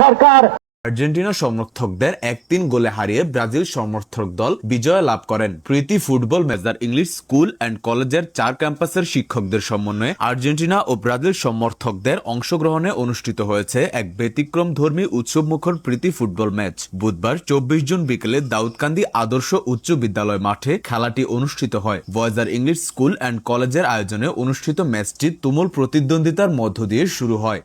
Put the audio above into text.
সরকার। Argentina সমর্থকদের 1-3 গোলে হারিয়ে ব্রাজিল সমর্থক দল বিজয় লাভ করেন। প্রীতি football measure English school and কলেজের 4 ক্যাম্পাসের শিক্ষকদের সমন্বয়ে আর্জেন্টিনা ও ব্রাজিল সমর্থকদের অংশগ্রহণে অনুষ্ঠিত হয়েছে এক ব্যতিক্রমধর্মী উৎসবমুখর প্রীতি ফুটবল ম্যাচ। বুধবার 24 জুন বিকেলে দাউদকান্দি আদর্শ উচ্চ বিদ্যালয় মাঠে খেলাটি অনুষ্ঠিত হয়। বয়েজার ইংলিশ স্কুল অ্যান্ড কলেজের আয়োজনে অনুষ্ঠিত ম্যাচটি তুমুল প্রতিদ্বন্দ্বিতার মধ্য দিয়ে শুরু হয়।